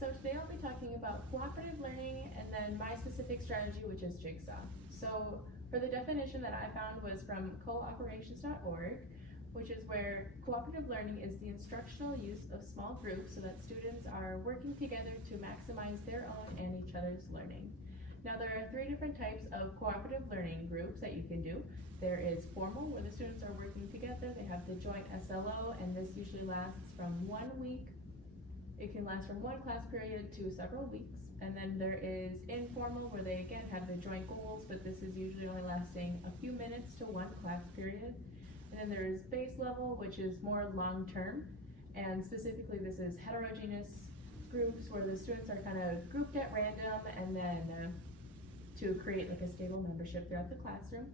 So today I'll be talking about cooperative learning and then my specific strategy, which is Jigsaw. So for the definition that I found was from cooperations.org, which is where cooperative learning is the instructional use of small groups so that students are working together to maximize their own and each other's learning. Now there are three different types of cooperative learning groups that you can do. There is formal, where the students are working together. They have the joint SLO, and this usually lasts from 1 week. It can last from one class period to several weeks. And then there is informal, where they again have the joint goals, but this is usually only lasting a few minutes to one class period. And then there is base level, which is more long-term, and specifically this is heterogeneous groups where the students are kind of grouped at random and then to create like a stable membership throughout the classroom.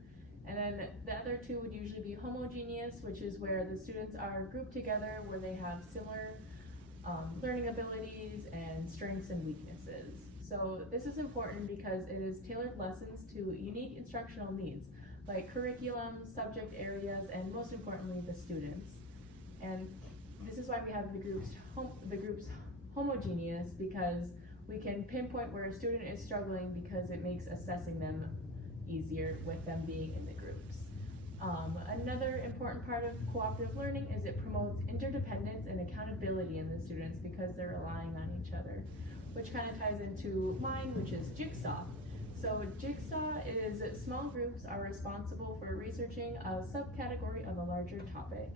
And then the other two would usually be homogeneous, which is where the students are grouped together where they have similar learning abilities and strengths and weaknesses. So this is important because it is tailored lessons to unique instructional needs like curriculum, subject areas, and most importantly the students. And this is why we have the groups homogeneous, because we can pinpoint where a student is struggling because it makes assessing them easier with them being in the groups. Another important part of cooperative learning is it promotes interdependence and accountability in the students because they're relying on each other, which kind of ties into mine, which is Jigsaw. So Jigsaw is small groups are responsible for researching a subcategory of a larger topic.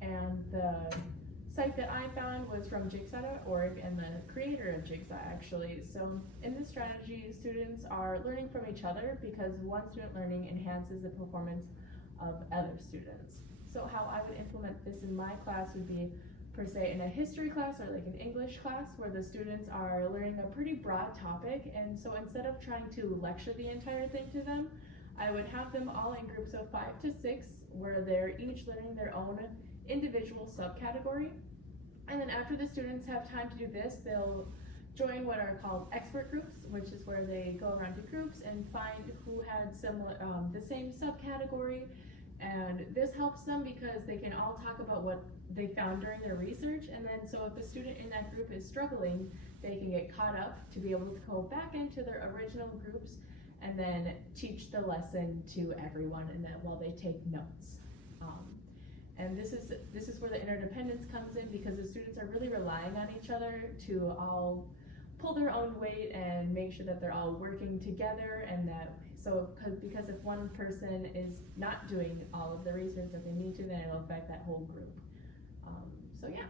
And the site that I found was from Jigsaw.org and the creator of Jigsaw actually. So in this strategy, students are learning from each other because one student learning enhances the performance of other students. So how I would implement this in my class would be per se in a history class or like an English class where the students are learning a pretty broad topic, and so instead of trying to lecture the entire thing to them, I would have them all in groups of 5 to 6 where they're each learning their own individual subcategory. And then after the students have time to do this, they'll join what are called expert groups, which is where they go around to groups and find who had similar, the same subcategory. And this helps them because they can all talk about what they found during their research. And then so if a student in that group is struggling, they can get caught up to be able to go back into their original groups and then teach the lesson to everyone, and that while they take notes. And this is where the interdependence comes in, because the students are really relying on each other to all pull their own weight and make sure that they're all working together, and that because if one person is not doing all of the research that they need to, then it'll affect that whole group. So yeah.